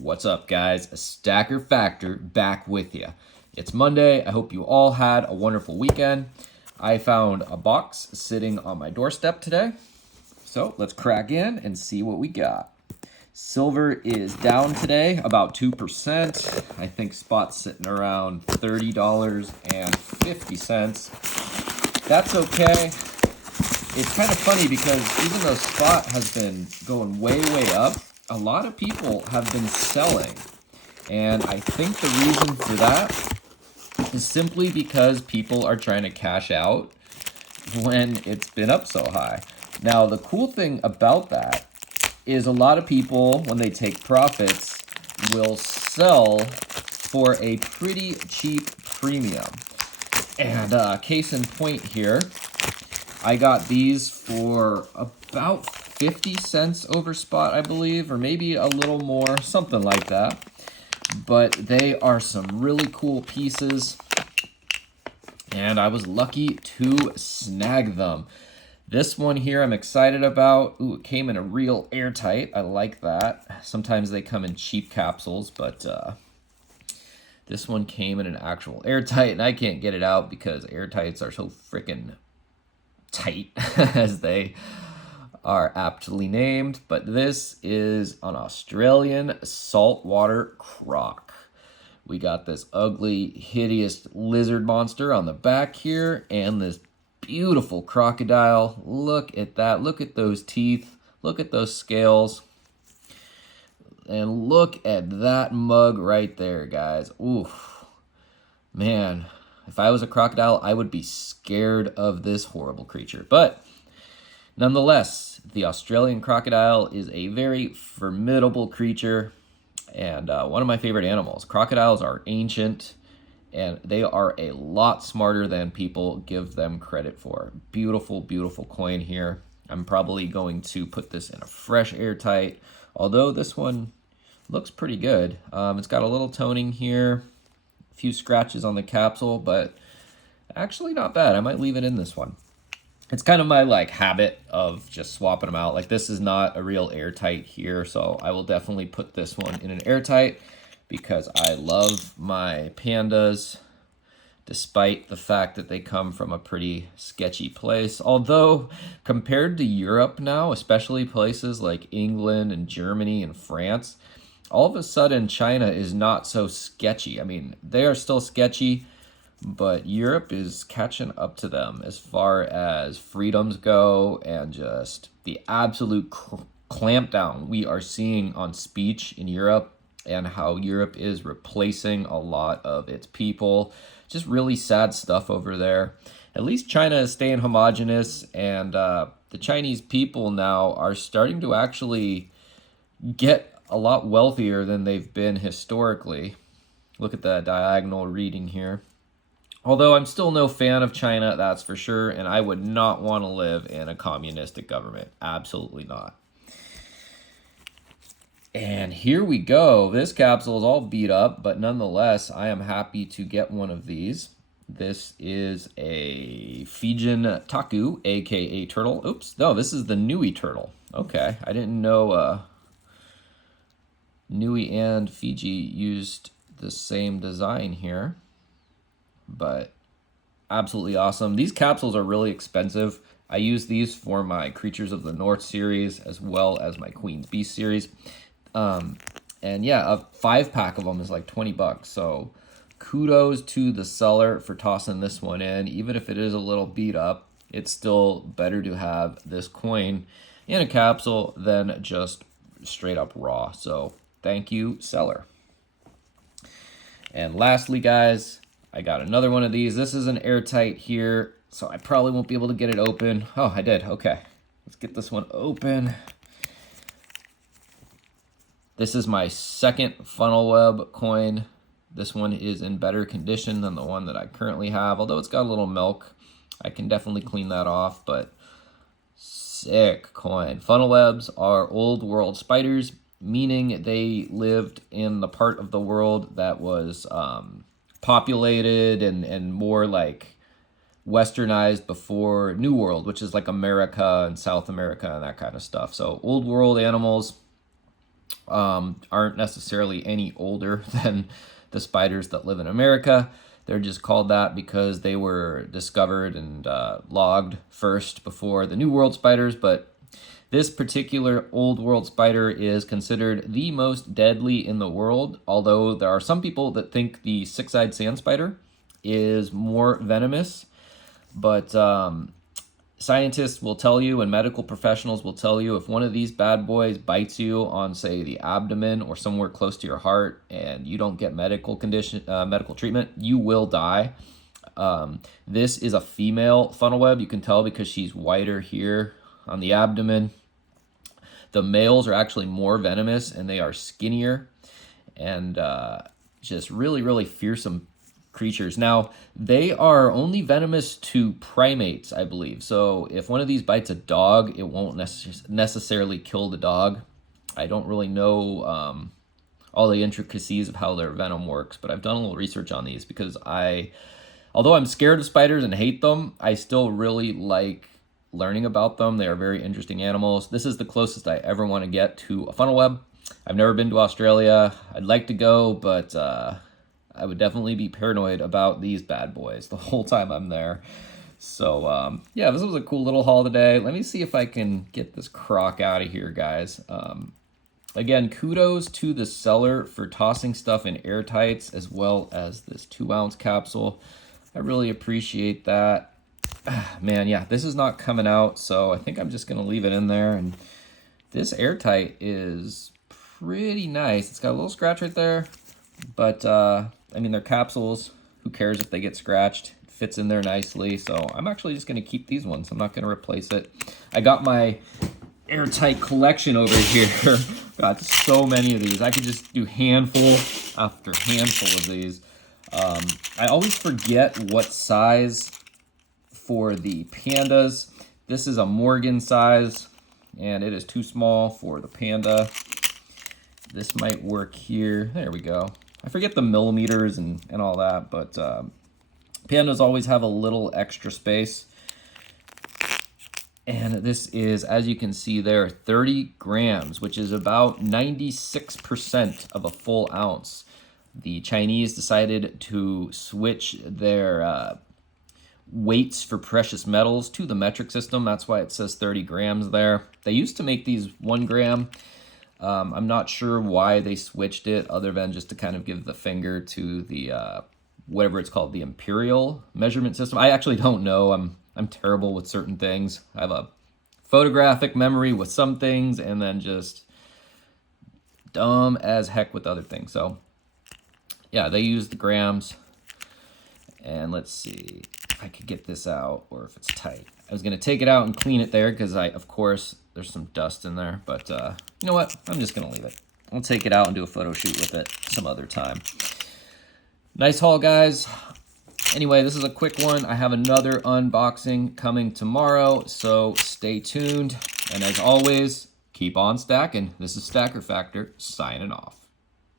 What's up, guys? A Stacker Factor back with you. It's Monday. I hope you all had a wonderful weekend. I found a box sitting on my doorstep today. So let's crack in and see what we got. Silver is down today about 2%. I think spot's sitting around $30.50. That's okay. It's kind of funny because even though spot has been going way up, a lot of people have been selling. And I think the reason for that is simply because people are trying to cash out when it's been up so high. Now, the cool thing about that is a lot of people, when they take profits, will sell for a pretty cheap premium. And case in point here, I got these for about 50 cents over spot, I believe, or maybe a little more, something like that. But they are some really cool pieces, and I was lucky to snag them. This one here I'm excited about. Ooh, it came in a real airtight. I like that. Sometimes they come in cheap capsules, but this one came in an actual airtight, and I can't get it out because airtights are so freaking tight, as they are aptly named. But this is an Australian saltwater croc. We got this ugly, hideous lizard monster on the back here, and this beautiful crocodile. Look at that. Look at those teeth. Look at those scales. And look at that mug right there, guys. Ooh, man. If I was a crocodile, I would be scared of this horrible creature. But nonetheless, the Australian crocodile is a very formidable creature and one of my favorite animals. Crocodiles are ancient, and they are a lot smarter than people give them credit for. Beautiful, beautiful coin here. I'm probably going to put this in a fresh airtight, although this one looks pretty good. It's got a little toning here, a few scratches on the capsule, but actually not bad. I might leave it in this one. It's kind of my habit of just swapping them out. Like, this is not a real airtight here, so I will definitely put this one in an airtight because I love my pandas, despite the fact that they come from a pretty sketchy place. Although, compared to Europe now, especially places like England and Germany and France, all of a sudden China is not so sketchy. I mean, they are still sketchy, but Europe is catching up to them as far as freedoms go and just the absolute clampdown we are seeing on speech in Europe and how Europe is replacing a lot of its people. Just really sad stuff over there. At least China is staying homogenous, and the Chinese people now are starting to actually get a lot wealthier than they've been historically. Look at that diagonal reading here. Although I'm still no fan of China, that's for sure, and I would not want to live in a communistic government. Absolutely not. And here we go. This capsule is all beat up, but nonetheless, I am happy to get one of these. This is a Fijian Taku, aka turtle. Oops, no, this is the Nui turtle. Okay, I didn't know Nui and Fiji used the same design here, but absolutely awesome. These capsules are really expensive. I use these for my Creatures of the North series as well as my Queen's Beast series. And yeah, a 5-pack of them is like 20 bucks. So kudos to the seller for tossing this one in. Even if it is a little beat up, it's still better to have this coin in a capsule than just straight up raw. So thank you, seller. And lastly, guys, I got another one of these. This is an airtight here, so I probably won't be able to get it open. Oh, I did. Okay. Let's get this one open. This is my second funnel web coin. This one is in better condition than the one that I currently have. Although it's got a little milk, I can definitely clean that off, but sick coin. Funnel webs are old world spiders, meaning they lived in the part of the world that was populated and more like westernized before New World, which is like America and South America and that kind of stuff. So old world animals. aren't necessarily any older than the spiders that live in America. They're just called that because they were discovered and logged first before the New World spiders. But this particular Old World spider is considered the most deadly in the world, although there are some people that think the six-eyed sand spider is more venomous. But scientists will tell you and medical professionals will tell you if one of these bad boys bites you on, say, the abdomen or somewhere close to your heart and you don't get medical treatment, you will die. This is a female funnel web. You can tell because she's whiter here on the abdomen. The males are actually more venomous and they are skinnier and just really, really fearsome creatures. Now, they are only venomous to primates, I believe. So if one of these bites a dog, it won't necessarily kill the dog. I don't really know all the intricacies of how their venom works, but I've done a little research on these because although I'm scared of spiders and hate them, I still really like learning about them. They are very interesting animals. This is the closest I ever want to get to a funnel web. I've never been to Australia. I'd like to go, but I would definitely be paranoid about these bad boys the whole time I'm there. So, yeah, this was a cool little haul today. Let me see if I can get this croc out of here, guys. Again, kudos to the seller for tossing stuff in airtights as well as this 2-ounce capsule. I really appreciate that. Man, yeah, this is not coming out, so I think I'm just going to leave it in there. And this airtight is pretty nice. It's got a little scratch right there, but I mean, they're capsules. Who cares if they get scratched? It fits in there nicely, so I'm actually just going to keep these ones. I'm not going to replace it. I got my airtight collection over here. Got so many of these. I could just do handful after handful of these. I always forget what size for the pandas. This is a Morgan size, and it is too small for the panda. This might work here. There we go. I forget the millimeters and all that, but pandas always have a little extra space. And this is, as you can see there, 30 grams, which is about 96% of a full ounce. The Chinese decided to switch their weights for precious metals to the metric system. That's why it says 30 grams there. They used to make these 1 gram. I'm not sure why they switched it other than just to kind of give the finger to the whatever it's called, the imperial measurement system. I actually don't know. I'm terrible with certain things. I have a photographic memory with some things and then just dumb as heck with other things. So yeah, they use the grams. And let's see if I could get this out or if it's tight. I was going to take it out and clean it there because of course, there's some dust in there. But you know what? I'm just going to leave it. I'll take it out and do a photo shoot with it some other time. Nice haul, guys. Anyway, this is a quick one. I have another unboxing coming tomorrow, so stay tuned. And as always, keep on stacking. This is Stacker Factor, signing off.